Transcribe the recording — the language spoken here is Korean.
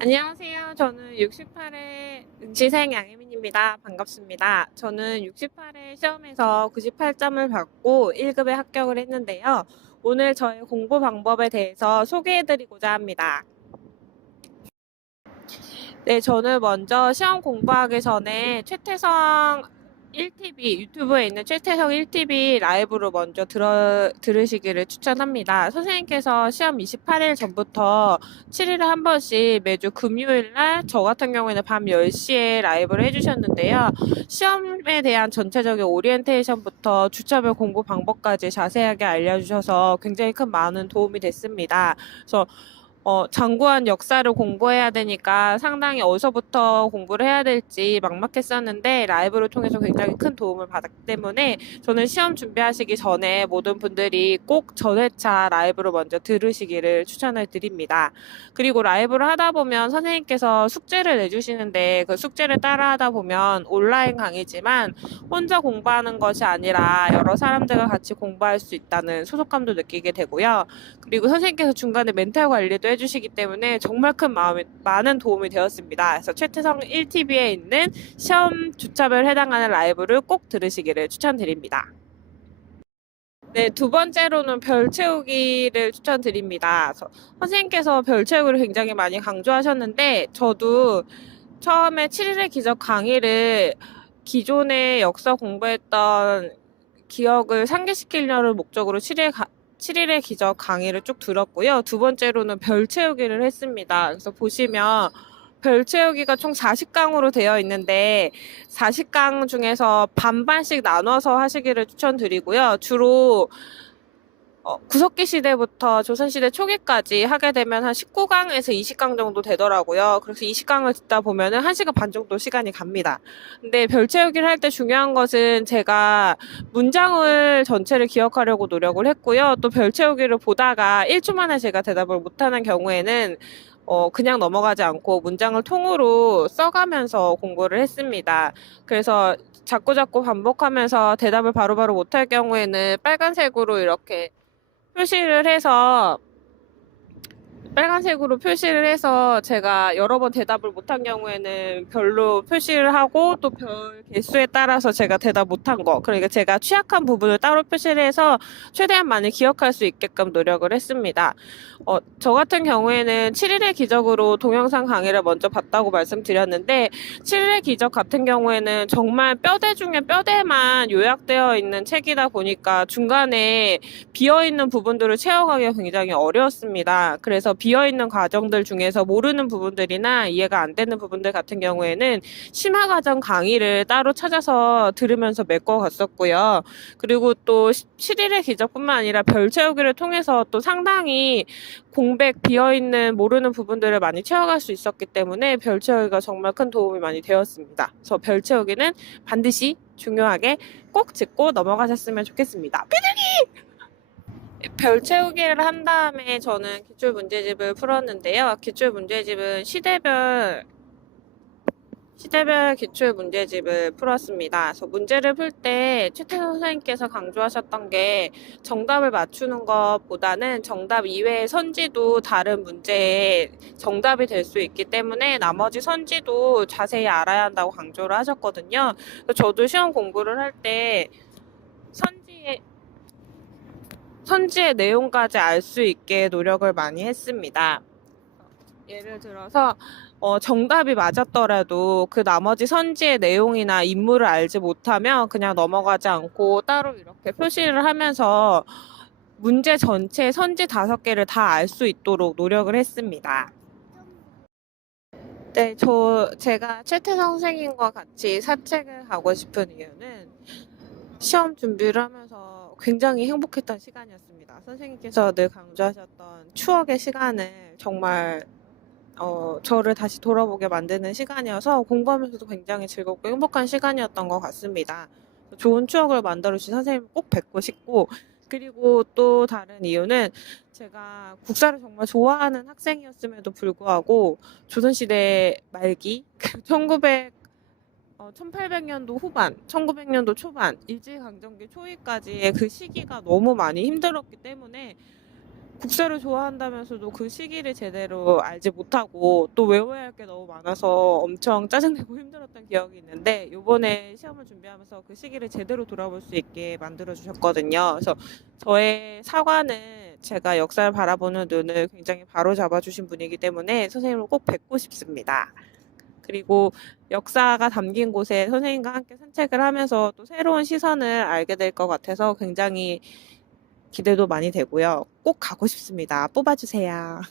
안녕하세요. 저는 68회 응시생 양혜민입니다. 반갑습니다. 저는 68회 시험에서 98점을 받고 1급에 합격을 했는데요. 오늘 저의 공부 방법에 대해서 소개해드리고자 합니다. 네, 저는 먼저 시험 공부하기 전에 최태성 1TV, 유튜브에 있는 최태성 1TV 라이브로 먼저 들어, 들으시기를 추천합니다. 선생님께서 시험 28일 전부터 7일에 한 번씩 매주 금요일 날 저 같은 경우에는 밤 10시에 라이브를 해주셨는데요. 시험에 대한 전체적인 오리엔테이션부터 주차별 공부 방법까지 자세하게 알려주셔서 굉장히 큰 많은 도움이 됐습니다. 그래서 어, 장구한 역사를 공부해야 되니까 상당히 어디서부터 공부를 해야 될지 막막했었는데 라이브를 통해서 굉장히 큰 도움을 받았기 때문에 저는 시험 준비하시기 전에 모든 분들이 꼭 전회차 라이브를 먼저 들으시기를 추천을 드립니다. 그리고 라이브를 하다 보면 선생님께서 숙제를 내주시는데 그 숙제를 따라 하다 보면 온라인 강의지만 혼자 공부하는 것이 아니라 여러 사람들과 같이 공부할 수 있다는 소속감도 느끼게 되고요. 그리고 선생님께서 중간에 멘탈 관리도 해 주시기 때문에 정말 큰 마음이, 많은 도움이 되었습니다. 그래서 최태성 1TV에 있는 시험 주차별 해당하는 라이브를 꼭 들으시기를 추천드립니다. 네, 두 번째로는 별 채우기를 추천드립니다. 선생님께서 별 채우기를 굉장히 많이 강조하셨는데, 저도 처음에 7일의 기적 강의를 기존에 역사 공부했던 기억을 상기시키려는 목적으로 7일 7일의 기적 강의를 쭉 들었고요. 두 번째로는 별 채우기를 했습니다. 그래서 보시면 별 채우기가 총 40강으로 되어 있는데 40강 중에서 반반씩 나눠서 하시기를 추천드리고요. 주로 어, 구석기 시대부터 조선시대 초기까지 하게 되면 한 19강에서 20강 정도 되더라고요. 그래서 20강을 듣다 보면은 1시간 반 정도 시간이 갑니다. 근데 별 채우기를 할 때 중요한 것은 제가 문장을 전체를 기억하려고 노력을 했고요. 또 별 채우기를 보다가 1초 만에 제가 대답을 못하는 경우에는 어, 그냥 넘어가지 않고 문장을 통으로 써가면서 공부를 했습니다. 그래서 자꾸자꾸 반복하면서 대답을 바로바로 못할 경우에는 빨간색으로 이렇게 표시를 해서 빨간색으로 표시를 해서 제가 여러 번 대답을 못한 경우에는 별로 표시를 하고 또 별 개수에 따라서 제가 대답 못한 거 그러니까 제가 취약한 부분을 따로 표시를 해서 최대한 많이 기억할 수 있게끔 노력을 했습니다. 어, 저 같은 경우에는 7일의 기적으로 동영상 강의를 먼저 봤다고 말씀드렸는데 7일의 기적 같은 경우에는 정말 뼈대 중에 뼈대만 요약되어 있는 책이다 보니까 중간에 비어 있는 부분들을 채워가기가 굉장히 어려웠습니다. 그래서 비 어있는 과정들 중에서 모르는 부분들이나 이해가 안 되는 부분들 같은 경우에는 심화 과정 강의를 따로 찾아서 들으면서 메꿔갔었고요. 그리고 또 7일의 기적뿐만 아니라 별 채우기를 통해서 또 상당히 공백 비어있는 모르는 부분들을 많이 채워갈 수 있었기 때문에 별 채우기가 정말 큰 도움이 많이 되었습니다. 그래서 별 채우기는 반드시 중요하게 꼭 짚고 넘어가셨으면 좋겠습니다. 피들기! 별 채우기를 한 다음에 저는 기출 문제집을 풀었는데요. 기출 문제집은 시대별 시대별 기출 문제집을 풀었습니다. 그래서 문제를 풀 때 최태선 선생님께서 강조하셨던 게 정답을 맞추는 것보다는 정답 이외의 선지도 다른 문제에 정답이 될 수 있기 때문에 나머지 선지도 자세히 알아야 한다고 강조를 하셨거든요. 저도 시험 공부를 할때 선지에 선지의 내용까지 알 수 있게 노력을 많이 했습니다. 예를 들어서 어, 정답이 맞았더라도 그 나머지 선지의 내용이나 인물을 알지 못하면 그냥 넘어가지 않고 따로 이렇게 표시를 하면서 문제 전체 선지 다섯 개를 다 알 수 있도록 노력을 했습니다. 네, 저 제가 최태성 선생님과 같이 사책을 가고 싶은 이유는 시험 준비를 하면서 굉장히 행복했던 시간이었습니다. 선생님께서 늘 강조하셨던 추억의 시간을 정말 어, 저를 다시 돌아보게 만드는 시간이어서 공부하면서도 굉장히 즐겁고 행복한 시간이었던 것 같습니다. 좋은 추억을 만들어주신 선생님 꼭 뵙고 싶고, 그리고 또 다른 이유는 제가 국사를 정말 좋아하는 학생이었음에도 불구하고 조선시대 말기, 1900, 어, 1800년도 후반, 1900년도 초반, 일제강점기 초기까지의 그 시기가 너무 많이 힘들었기 때문에 국사를 좋아한다면서도 그 시기를 제대로 알지 못하고 또 외워야 할 게 너무 많아서 엄청 짜증내고 힘들었던 기억이 있는데 요번에 시험을 준비하면서 그 시기를 제대로 돌아볼 수 있게 만들어 주셨거든요. 그래서 저의 사과는 제가 역사를 바라보는 눈을 굉장히 바로 잡아 주신 분이기 때문에 선생님을 꼭 뵙고 싶습니다. 그리고 역사가 담긴 곳에 선생님과 함께 산책을 하면서 또 새로운 시선을 알게 될 것 같아서 굉장히 기대도 많이 되고요. 꼭 가고 싶습니다. 뽑아주세요.